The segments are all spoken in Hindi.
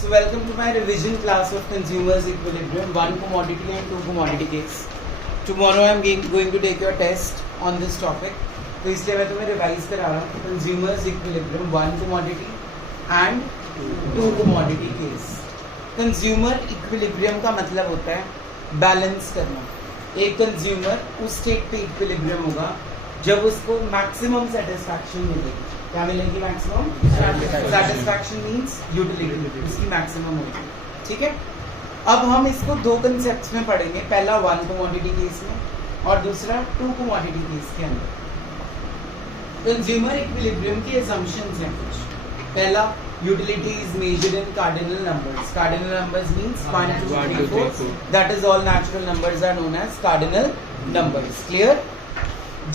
So welcome to my revision class of consumers equilibrium, one commodity and two commodity case. Tomorrow I am going to take your test on this topic. तो इसलिए मैं तुम्हें रिवाइज करा रहा हूँ consumers equilibrium, one commodity and two commodity case. Consumer equilibrium का मतलब होता है बैलेंस करना. एक कंज्यूमर उस स्टेट पे इक्विलिब्रियम होगा जब उसको मैक्सिमम सेटिस्फैक्शन मिलेगी. क्या मिलेगी? मैक्सिमम सेटिस्फैक्शन मींस यूटिलिटी उसकी मैक्सिमम होगी. ठीक है. अब हम इसको दो कंसेप्ट्स में पढ़ेंगे, पहला वन कमोडिटी केस में और दूसरा टू कमोडिटी केस के अंदर. कंज्यूमर इक्विलिब्रियम की असम्पशंस हैं कुछ. पहला, utility is measured in cardinal numbers. Cardinal numbers means 1, 2, 3, 4. That is all natural numbers are known as cardinal numbers. Clear?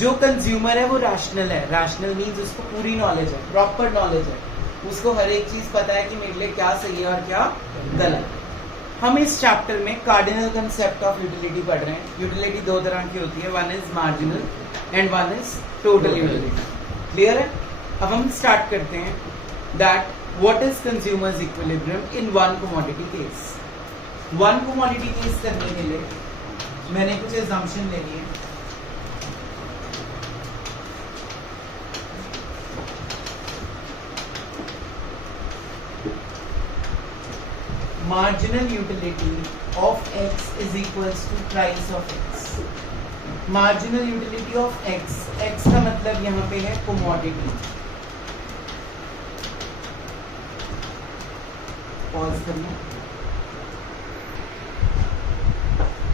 जो कंज्यूमर है वो रैशनल है. रैशनल मीन्स उसको पूरी नॉलेज है, प्रॉपर नॉलेज है, उसको हर एक चीज पता है कि मेरे लिए क्या सही है और क्या गलत. हम इस चैप्टर में कार्डिनल कंसेप्ट ऑफ यूटिलिटी पढ़ रहे हैं. यूटिलिटी दो तरह की होती है, one is marginal and one is total utility. Clear है? अब हम स्टार्ट करते हैं that what is consumers equilibrium in one commodity case. One commodity case करने के लिए मैंने कुछ assumption ले लिए. Marginal utility of x is equals to price of x. Marginal utility of x, x का मतलब यहाँ पे है commodity. पॉज करना.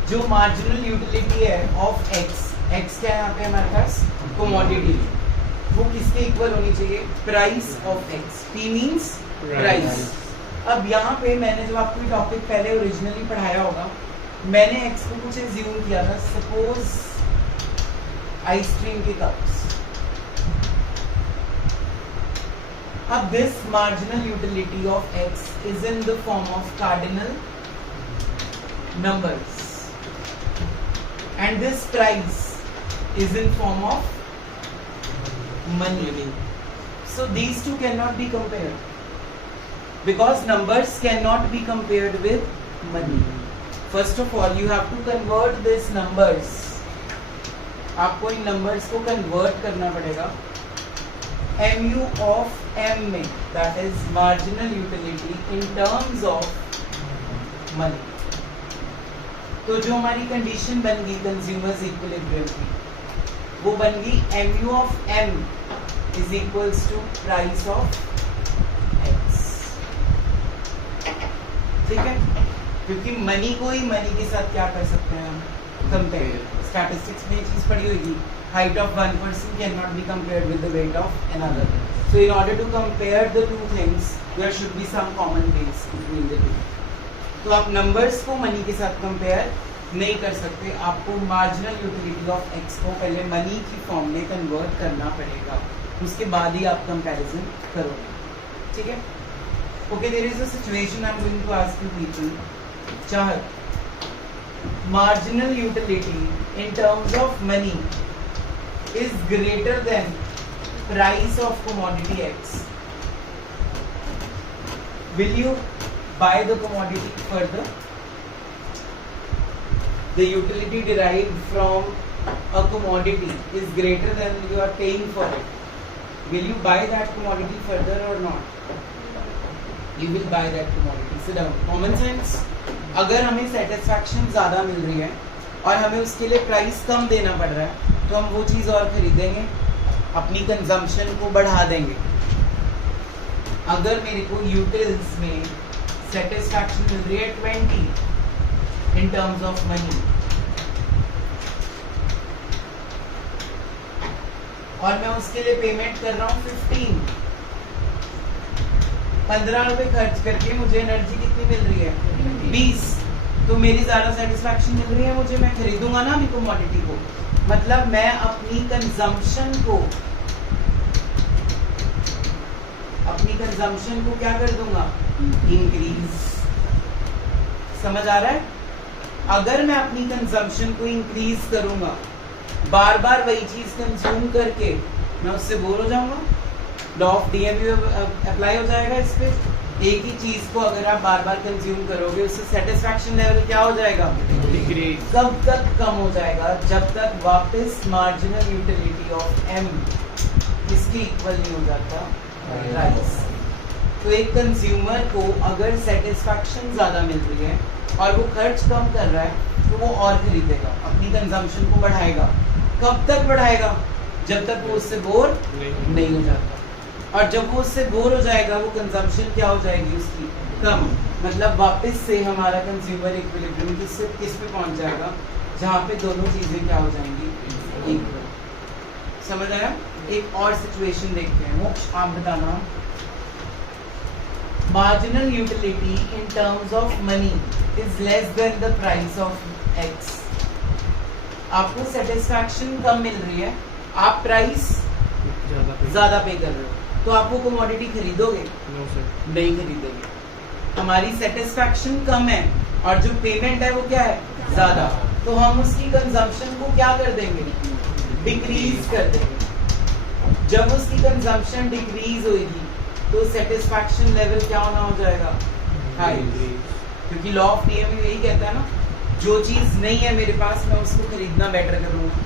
जो मार्जिनल यूटिलिटी है ऑफ एक्स, एक्स क्या है यहाँ पे हमारे पास? कमोडिटी. वो किसके इक्वल होनी चाहिए? Price of x. P means price. अब यहाँ पे मैंने जब आपको टॉपिक पहले ओरिजिनली पढ़ाया होगा, मैंने एक्स को कुछ एज्यूम किया था. सपोज आइसक्रीम के कप्स. अब this marginal utility of x is in the form of cardinal numbers and this price is in form of money. So these two cannot be compared because numbers cannot be compared with money. First of all you have to convert these numbers. आपको इन numbers को convert करना पड़ेगा mu of m में, that is marginal utility in terms of money. तो जो हमारी कंडीशन बन गई कंज्यूमर्स इक्विलिब्रियम की, वो बन गई mu of m is equals to price of x. ठीक है? क्योंकि मनी को ही मनी के साथ क्या कर सकते हैं हम? कंपेयर. स्टैटिस्टिक्स में ये चीज पढ़ी होगी, height of one person cannot be compared with the weight of another. So in order to compare the two things, there should be some common base between the two. तो आप numbers को money के साथ compare नहीं कर सकते. आपको marginal utility of x को पहले money की form में convert करना पड़ेगा, उसके बाद ही आप comparison करोगे. ठीक है? Okay, there is a situation I am going to ask you people. चाहत, marginal utility in terms of money is greater than price of commodity x. Will you buy the commodity further? The utility derived from a commodity is greater than you are paying for it. Will you buy that commodity further or not? You will buy that commodity. Sit down. Common sense. अगर हमें satisfaction ज़्यादा मिल रही है और हमें उसके लिए प्राइस कम देना पड़ रहा है, तो हम वो चीज़ और खरीदेंगे, अपनी कंजम्पशन को बढ़ा देंगे. अगर मेरे को यूटिल्स में सेटिस्फैक्शन मिल रही है 20 इन टर्म्स ऑफ मनी और मैं उसके लिए पेमेंट कर रहा हूँ 15 रुपए खर्च करके मुझे एनर्जी कितनी मिल रही है? 20. तो मेरी ज्यादा सेटिस्फैक्शन मिल रही है मुझे, मैं खरीदूंगा ना अभी कमोडिटी को. मतलब मैं अपनी कंजम्पशन को क्या कर दूंगा? इंक्रीज. समझ आ रहा है? अगर मैं अपनी कंजम्पशन को इंक्रीज करूंगा, बार बार वही चीज कंज्यूम करके, मैं उससे बोर हो जाऊंगा. लॉ ऑफ डीएमयू अप्लाई हो जाएगा इस पे. एक ही चीज को अगर आप बार बार कंज्यूम करोगे उससे सेटिस्फैक्शन लेवल क्या हो जाएगा? कब तक कम हो जाएगा? जब तक वापस मार्जिनल यूटिलिटी ऑफ m इसकी इक्वल नहीं हो जाता प्राइस। तो एक कंज्यूमर को अगर सेटिस्फैक्शन ज्यादा मिल रही है और वो खर्च कम कर रहा है तो वो और खरीदेगा, अपनी कंजम्पशन को बढ़ाएगा। कब तक बढ़ाएगा? जब तक वो उससे बोर नहीं हो जाता। और जब वो उससे बोर हो जाएगा वो कंजम्पशन क्या हो जाएगी उसकी? कम। मतलब वापस से हमारा कंज्यूमर इक्विलिब्रियम किस पे पहुंच जाएगा? जहाँ पे दोनों चीजें क्या हो जाएंगी? इक्वल। समझ आया? एक और सिचुएशन देखते हैं। मोक्ष आप बताना। Marginal utility in terms of money is less than the price of x. आपको सेटिस्फैक्शन कम मिल रही है, आप प्राइस ज्यादा पे कर रहे हो, तो आप वो कमोडिटी खरीदोगे? नहीं खरीदेंगे। हमारी सेटिस्फैक्शन कम है और जो पेमेंट है वो क्या है? ज्यादा। तो हम उसकी कंजम्पशन को क्या कर देंगे? डिक्रीज कर देंगे। जब उसकी कंजम्पशन डिक्रीज होगी तो सेटिस्फैक्शन लेवल क्या होना हो जाएगा? हाई। क्योंकि लॉ ऑफ टीएमयू यही कहता है ना, जो चीज नहीं है मेरे पास मैं उसको खरीदना बेटर करूंगा।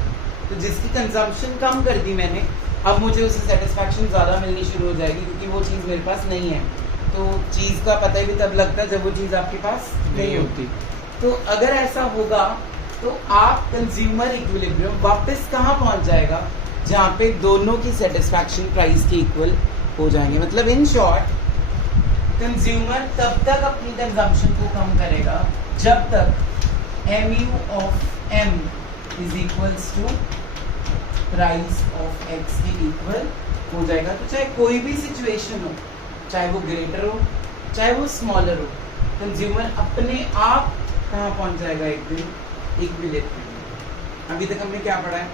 तो जिसकी कंजम्पशन कम कर दी मैंने, अब मुझे उससे सेटिस्फैक्शन ज्यादा मिलनी शुरू हो जाएगी क्योंकि वो चीज मेरे पास नहीं है। तो चीज का पता भी तब लगता है जब वो चीज आपके पास नहीं होती। तो अगर ऐसा होगा तो आप कंज्यूमर इक्विलिब्रियम वापस कहाँ पहुंच जाएगा? जहाँ पे दोनों की सेटिस्फैक्शन प्राइस के इक्वल हो जाएंगे। मतलब इन शॉर्ट कंज्यूमर तब तक अपनी कंजम्पशन को कम करेगा जब तक mu of m is equals to price of x के इक्वल हो जाएगा। तो चाहे कोई भी सिचुएशन हो, चाहे वो ग्रेटर हो चाहे वो स्मॉलर हो, कंज्यूमर अपने आप कहाँ पहुंच जाएगा? एक दिन इक्विलिब्रियम। अभी तक हमने क्या पढ़ा है?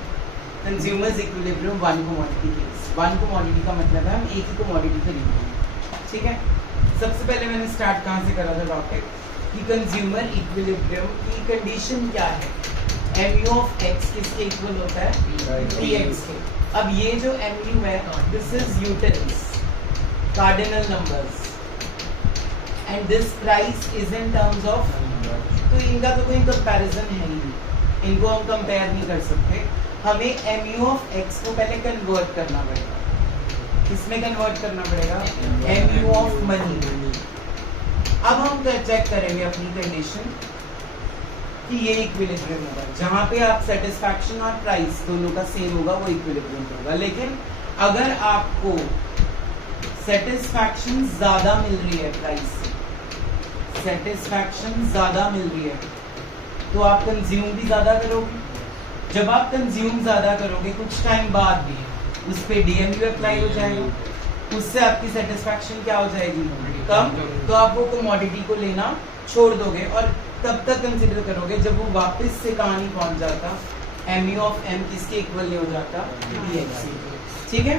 Consumers equilibrium one commodity case. One commodity का मतलब है हम एक ही कमोडिटी खरीदेंगे। ठीक है, सबसे पहले मैंने स्टार्ट कहाँ से करा था टॉपिक कि कंज्यूमर इक्विलिब्रियम की कंडीशन क्या है? mu ऑफ x किसके इक्वल होता है? px के। अब ये जो mu है this is utils, cardinal numbers, and this price is in terms of, तो इनका तो कोई कंपैरिजन है ही नहीं, इनको हम कंपेयर नहीं कर सकते। हमें mu ऑफ x को पहले कन्वर्ट करना पड़ेगा। किसमें कन्वर्ट करना पड़ेगा? mu of money. अब हम चेक करेंगे अपनी कंडीशन कि ये इक्विलिब्रियम होगा। जहाँ पे आप सेटिस्फैक्शन और प्राइस दोनों का सेम होगा वो इक्विलिब्रियम होगा। लेकिन अगर आपको सेटिस्फैक्शन ज्यादा मिल रही है प्राइस से, सेटिस्फैक्शन ज्यादा मिल रही है, तो आप कंज्यूम भी ज्यादा करोगे। जब आप कंज्यूम ज्यादा करोगे कुछ टाइम बाद भी उस पर डीएमयू अप्लाई हो जाएगा, उससे आपकी सेटिस्फैक्शन क्या हो जाएगी? कम। तो आप वो कमोडिटी को लेना छोड़ दोगे और तब तक कंसिडर करोगे जब वो वापस से कहाँ नहीं पहुंच जाता? mu ऑफ m किसके इक्वल नहीं हो जाता? px। ठीक है।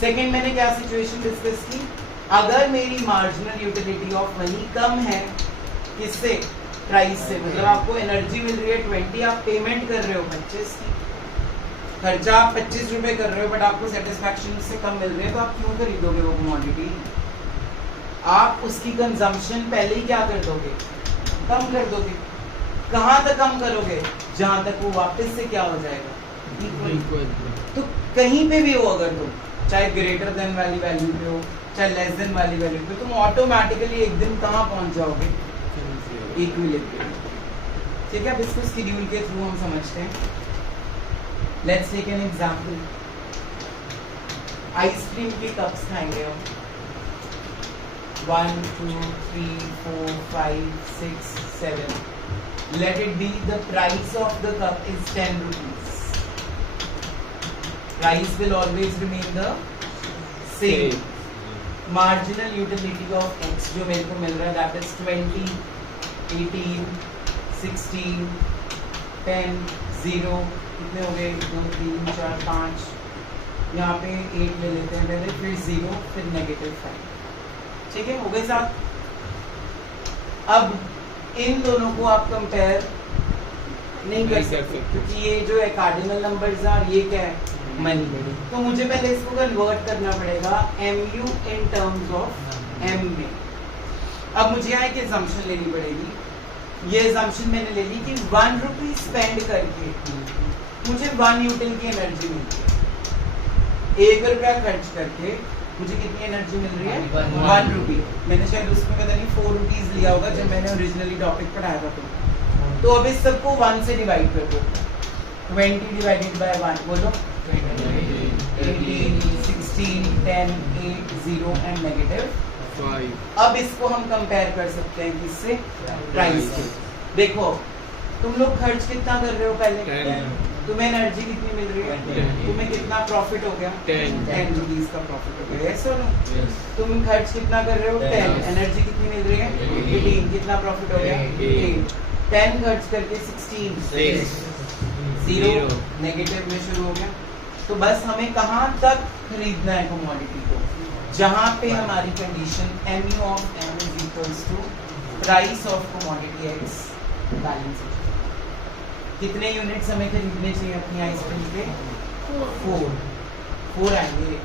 सेकंड मैंने क्या सिचुएशन डिस्कस की? अगर मेरी मार्जिनल यूटिलिटी ऑफ मनी कम है किससे? प्राइस से। मतलब आपको एनर्जी मिल रही है 20, आप पेमेंट कर रहे हो 25 की, खर्चा आप 25 रुपए कर रहे हो, बट आपको सेटिस्फैक्शन उससे कम मिल रही है, तो आप क्यों खरीदोगे वो कमोडिटी? आप उसकी कंजम्पशन पहले ही क्या कर दोगे? कम कर दोगे। कहाँ तक कम करोगे? जहां तक वो वापस से क्या हो जाएगा? इक्वल। तो कहीं पे भी हो, अगर तुम चाहे ग्रेटर देन वाली वैल्यू पे हो चाहे लेस देन वाली वैल्यू पे, तुम ऑटोमेटिकली एक दिन कहाँ पहुंच जाओगे? इक्विलिब्रियम। ठीक है, अब इसको शेड्यूल के थ्रू हम समझते हैं। Let's take an example. Ice cream के कप्स खाएंगे हम, 1 2 3 4 5 6 7. Let it be the price of the cup is 10 rupees. Price will always remain the same. Marginal utility of x जो मेरे को मिल रहा है that is 20, 18, 16, 10, 0. कितने हो गए? 2 3 4 5. यहाँ पे 8 ले लेते हैं पहले, फिर 0, फिर -5. ठीक है, हो गए 7. अब इन दोनों को आप कंपेयर नहीं कर सकते क्योंकि ये जो है कार्डिनल नंबर्स हैं और ये क्या है? मनी। तो मुझे पहले इसको कन्वर्ट करना पड़ेगा mu in terms of m में। अब मुझे यहाँ एक assumption लेनी पड़ेगी। ये assumption मैंने ले ली कि 1 रुपी स्पेंड करके मुझे 1 न्यूटन की एनर्जी मिलती है। 1 रुपया खर्च करके मुझे कितनी एनर्जी मिल रही है? 1 रुपी। मैंने शायद उसमें पता नहीं 4 रुपीज लिया होगा जब मैंने ओरिजिनली टॉपिक पढ़ाया था। तो अब इस सबको 1 से डिवाइड कर दो। 20 डिवाइडेड बाय 1 बोलो 18, 16, 10, 8, 0 एंड -5। अब इसको हम कंपेयर कर सकते हैं किससे? प्राइस से। देखो तुम लोग खर्च कितना कर रहे हो पहले? तुम्हें एनर्जी कितनी मिल रही है? तुम्हें कितना प्रॉफिट हो गया? 10 रुपीज का प्रॉफिट हो गया। यस और नो? तुम खर्च कितना कर रहे हो? 10। एनर्जी कितनी मिल रही है? 18। कितना प्रॉफिट हो गया? 8। 10 खर्च करके 16, 0 नेगेटिव में शुरू हो गया। तो बस हमें कहाँ तक खरीदना है कमोडिटी को? जहाँ पे हमारी condition MU of M is equals to price of commodity X balance है। कितने यूनिट्स हमें खरीदने चाहिए अपनी आइसक्रीम के? 4 आएंगे।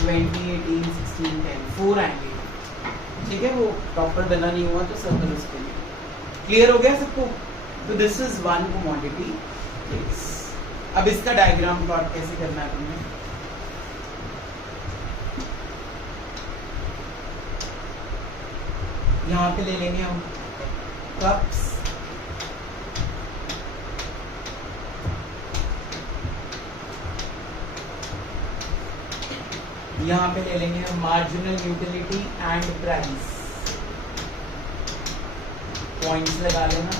20, 18, 16, 10 4 आएंगे। ठीक है, वो प्रॉपर बना नहीं हुआ तो सर्कल उसके लिए क्लियर हो गया सबको? तो दिस इज वन कमोडिटी। अब इसका डायग्राम प्लॉट कैसे करना है तुम्हें? यहाँ पे ले लेंगे हम कप्स, यहाँ पे ले लेंगे हम marginal utility and price. Points लगा लेना।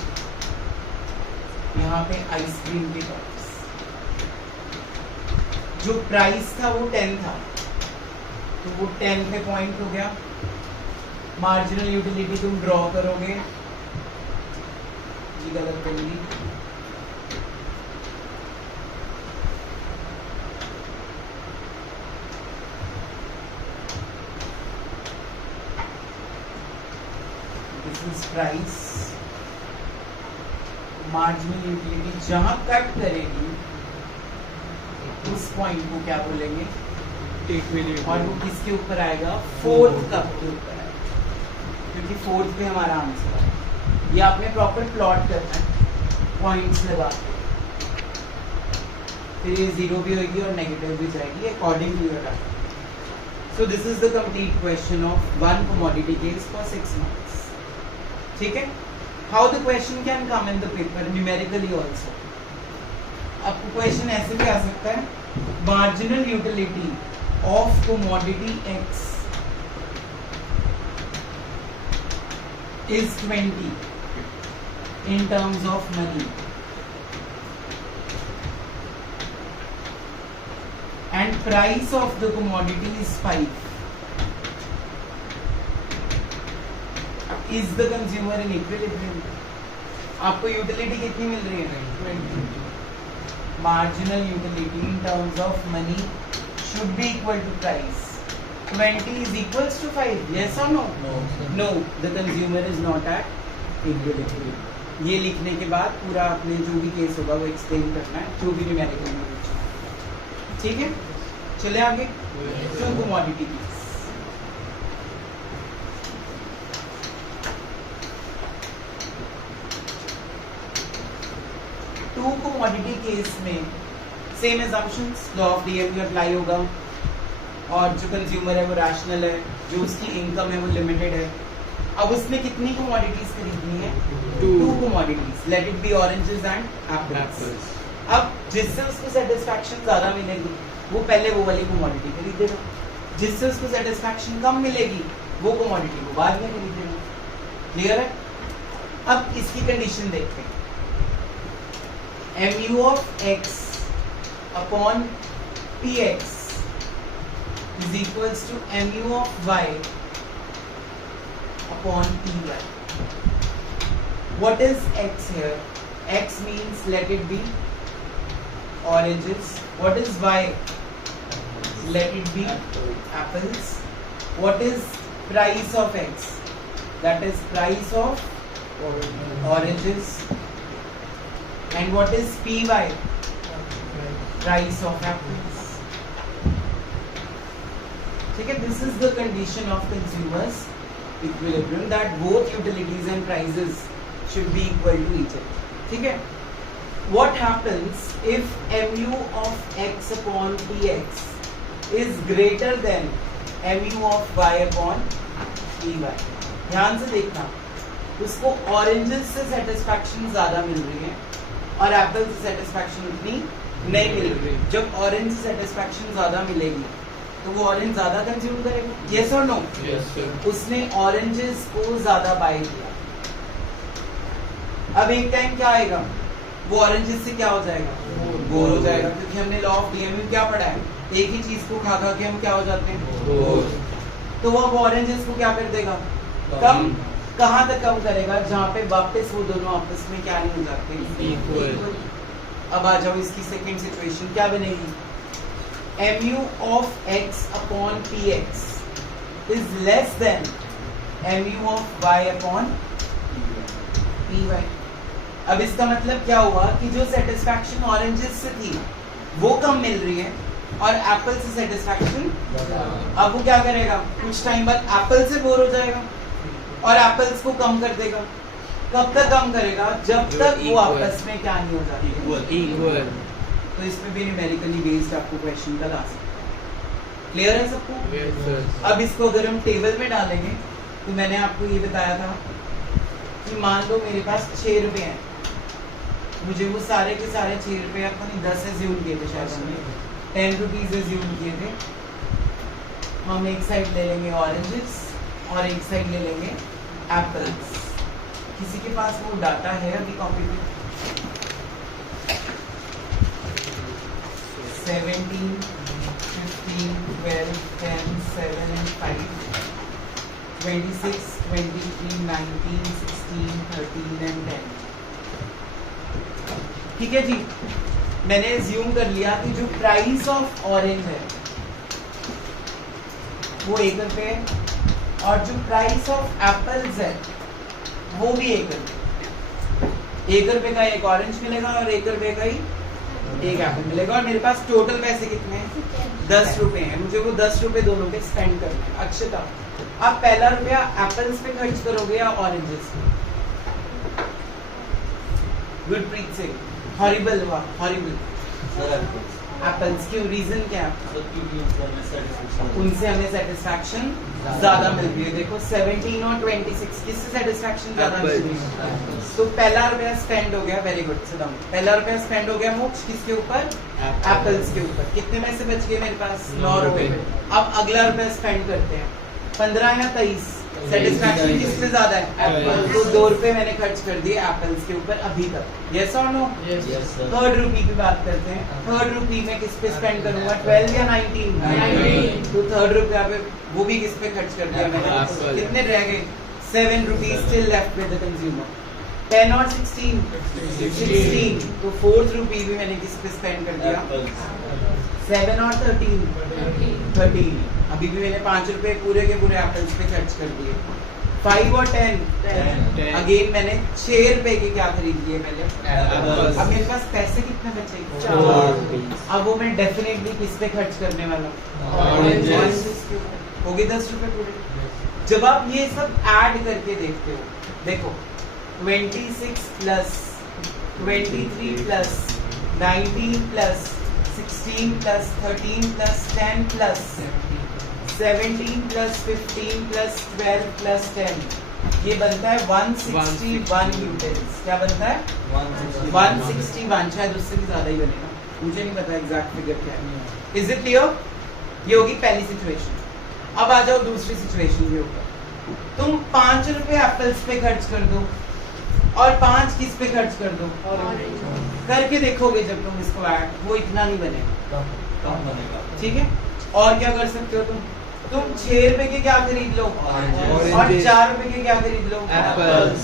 यहाँ पे आइसक्रीम के कप्स, जो प्राइस था वो 10 था तो वो 10 पे पॉइंट हो गया। मार्जिनल यूटिलिटी तुम ड्रॉ करोगे, ये गलत करूंगी, this is price. Marginal utility जहां कट करेगी उस पॉइंट को क्या बोलेंगे? और वो किसके ऊपर आएगा? 4th कप के ऊपर आएगा, क्योंकि 4th पे हमारा आंसर है। ये आपने प्रॉपर प्लॉट करना है पॉइंट्स लगा के, फिर ये 0 भी होगी और नेगेटिव भी जाएगी according to your data. So this is the complete question of one commodity case for 6 months। ठीक है, how the question can come in the paper numerically also. आपको क्वेश्चन ऐसे भी आ सकता है, marginal utility of commodity X is 20 in terms of money and price of the commodity is 5. Is the consumer in equilibrium? आपको यूटिलिटी कितनी मिल रही है? 20. Marginal utility in terms of money should be equal to price. 20 is equals to 5. Yes or no? No. The consumer is not at equilibrium. ये लिखने के बाद पूरा आपने जो भी केस होगा वो एक्सप्लेन करना है, जो भी न्यूमेरिकल में पूछा है। ठीक है, चले आगे। Two commodity case. Two commodity case में same assumptions, law of DMU apply होगा, और जो कंज्यूमर है वो रैशनल है, जो उसकी इनकम है वो लिमिटेड है। अब उसने कितनी कमोडिटीज खरीदनी है? 2 commodities. Let it be oranges and apples. अब जिससे उसको सेटिस्फैक्शन ज्यादा मिलेगी वो पहले वो वाली कमोडिटी खरीदेगा, जिससे उसको सेटिस्फैक्शन कम मिलेगी वो कमोडिटी को बाद में खरीदेगा। क्लियर है? अब इसकी कंडीशन देखते हैं। MU of X upon PX is equals to MU of Y upon PY. What is X here? X means let it be oranges. What is Y? Let it be apples. What is price of X? That is price of oranges. And what is PY? Price of apples. ठीक है, this is the condition of consumers equilibrium that both utilities and prices should be equal to each other. ठीक है? What happens if mu of x upon px is greater than mu of y upon py? ध्यान से देखना, उसको ऑरेंजेस से सेटिस्फैक्शन ज्यादा मिल रही है और एप्पल से सेटिस्फैक्शन उतनी नहीं मिल रही। जब ऑरेंज से सेटिस्फैक्शन ज्यादा मिलेगी तो वो ऑरेंज ज्यादा कंज्यूम करेगा, यस और नो? Yes, sir. उसने ऑरेंजेस को ज्यादा बाय किया। अब एक टाइम क्या आएगा, वो ऑरेंजेस से क्या हो जाएगा, बोर हो जाएगा, क्योंकि हमने लॉ ऑफ डीएमयू क्या पढ़ा है, एक ही चीज को खा खा के हम क्या हो जाते हैं, बोर। तो वो अब ऑरेंजेस को क्या कर देगा, कम। कहाँ तक कम करेगा, जहाँ पे वापस वो दोनों आपस में क्या नहीं हो जाते, Equal. अब आ जाओ इसकी सेकंड सिचुएशन क्या बनेगी, mu of x upon px is less than mu of y upon py। अब इसका मतलब क्या हुआ कि जो सेटिस्फैक्शन ऑरेंजेस से थी वो कम मिल रही है और एप्पल से सेटिस्फैक्शन, अब वो क्या करेगा, कुछ टाइम बाद एप्पल से बोर हो जाएगा और एप्पल्स को कम कर देगा। कब तक कम करेगा, जब तक वो आपस में क्या नहीं हो जाती, Equal. तो इसमें भी न्यूमेरिकली बेस्ड आपको क्वेश्चन का ला सकते हैं। क्लियर है सबको? Yes, sir. अब इसको अगर हम टेबल में डालेंगे तो मैंने आपको ये बताया था कि मान लो मेरे पास 6 रुपए हैं, मुझे वो सारे के सारे 6 रुपए अपने 10 एज्यूम किए थे, शायद हमने 10 रुपीज एज्यूम किए थे। हम एक साइड ले लेंगे ऑरेंजेस और एक साइड ले लेंगे एप्पल्स। किसी के पास वो डाटा है अभी कॉपी पे? 17, 15, 12, 10, 7 and 5, 26, 23, 19, 16, 13 and 10। ठीक है जी, मैंने एज्यूम कर लिया कि जो प्राइस ऑफ ऑरेंज है वो 1 रुपए है और जो प्राइस ऑफ एप्पल्स है वो भी 1 रुपए। 1 रुपए का एक ऑरेंज मिलेगा और 1 रुपए का ही एक एप्पल मिलेगा और मेरे पास टोटल पैसे कितने हैं, 10 रुपए हैं। मुझे वो 10 रुपए दोनों पे स्पेंड करने हैं। अक्षता, आप पहला रुपया एप्पल्स पे खर्च करोगे या ऑरेंजेस पे? गुरप्रीत से हॉरिबल हुआ, हॉरिबल। एप्पल्स क्यों, रीजन क्या है? उनसे हमें सेटिस्फैक्शन ज्यादा मिल रही है। देखो 17 और 26 किससे सेटिस्फैक्शन ज्यादा मिल रही है? तो पहला रुपया स्पेंड हो गया, वेरी गुड सिद्धम, पहला रुपया स्पेंड हो गया मोक्ष किसके ऊपर, एप्पल्स के ऊपर। कितने में से बच गए मेरे पास, 9 रुपए। अब अगला रुपया स्पेंड करते हैं 15 या 23, सेटिस्फैक्शन किससे ज्यादा है, एप्पल। तो 2 रुपए मैंने खर्च कर दिए एप्पल्स के ऊपर अभी तक, यस और नो? थर्ड रुपी की बात करते हैं। थर्ड रुपी में किस पे स्पेंड करूंगा, 12 या 19? तो थर्ड रुपया पे वो भी किस पे खर्च कर दिया मैंने, कितने रह गए, 7 rupees still left with the consumer. 10 और 16, तो फोर्थ रुपी भी मैंने किस पे स्पेंड कर दिया, 7 और 13, अभी भी मैंने 5 रुपए पूरे के पूरे एप्पल्स पे खर्च कर दिए। 5 और 10, अगेन मैंने 6 रुपए के क्या खरीद लिए पहले। अब मेरे पास पैसे कितने बचे, 4। अब वो मैं डेफिनेटली किस पे खर्च करने वाला हूँ, हो गए 10 रुपए पूरे। जब आप ये सब ऐड करके देखते हो, देखो 26 plus 23 plus 19 plus 16 plus 13 plus 10 plus 17 plus 15 plus 12 plus 10, ये बनता है 161 न्यूटन्स। क्या बनता है, 161, शायद उससे भी ज्यादा ही बनेगा, मुझे नहीं पता एग्जैक्ट फिगर क्या है। Is it clear? ये होगी पहली सिचुएशन। अब आ जाओ दूसरी सिचुएशन के ऊपर। तुम 5 रुपए एप्पल्स पे खर्च कर दो और 5 किस पे खर्च कर दो, करके देखोगे जब तुम इसको ऐड, वो इतना नहीं बनेगा, ठीक है। और क्या कर सकते हो तुम 6 रुपए के क्या खरीद लो और 4 रुपए के क्या खरीद लो,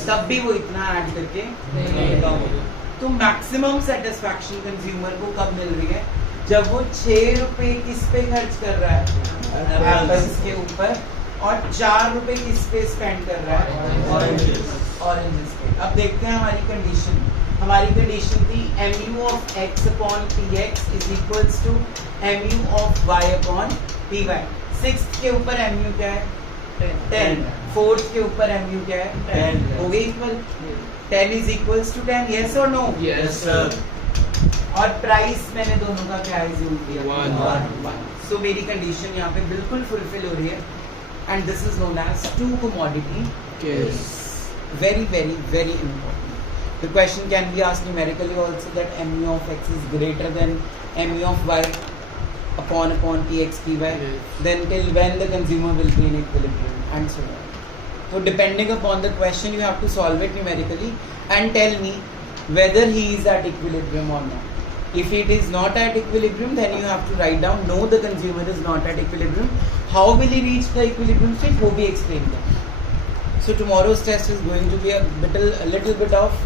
तब भी वो इतना ऐड करके। तो मैक्सिमम सेटिस्फैक्शन कंज्यूमर को कब मिल रही है, जब वो 6 रुपए किस पे खर्च कर रहा है, एप्पल्स के ऊपर, और 4 रुपए किस पे स्पेंड कर रहा है, ऑरेंजेस पे। अब देखते हैं हमारी कंडीशन। हमारी कंडीशन थी mu of x upon px is equals to mu of y upon py। 6th के ऊपर mu क्या है, 10। फोर्थ के ऊपर mu क्या है 10 हो गई equal 10 is equals to 10 yes or no Yes, sir. और प्राइस मैंने दोनों का क्या एज्यूम किया One. सो मेरी कंडीशन यहाँ पे बिल्कुल फुलफिल हो रही है and this is known as two commodity Yes. very very important the question can be asked numerically also that mu of x is greater than mu of y upon px py Yes. then till when the consumer will be in equilibrium and so on so depending upon the question you have to solve it numerically and tell me whether he is at equilibrium or not if it is not at equilibrium then you have to write down no the consumer is not at equilibrium how will he reach the equilibrium state wo bhi explain kar so tomorrow's test is going to be a little bit of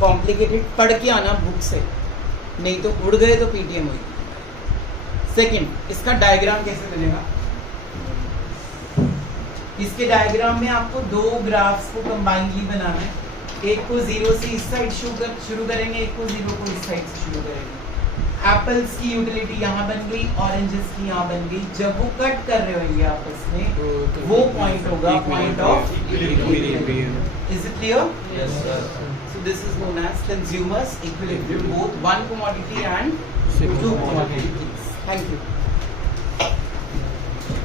complicated पढ़ के आना बुक से नहीं तो उड़ गए तो पीटीएम होगी सेकंड इसका डायग्राम कैसे बनेगा इसके डायग्राम में आपको दो ग्राफ्स को कंबाइनली बनाना है एक को जीरो से इस साइड शुरू करेंगे एक को जीरो को इस साइड से शुरू करेंगे एप्पल्स की यूटिलिटी यहाँ बन गई ऑरेंजेस की यहाँ बन गई जब वो कट कर रहे होंगे आपस में वो पॉइंट होगा point of Equilibrium. Is it clear Yes, sir. so this is known as consumers equilibrium both one commodity and Second two commodity. commodities thank you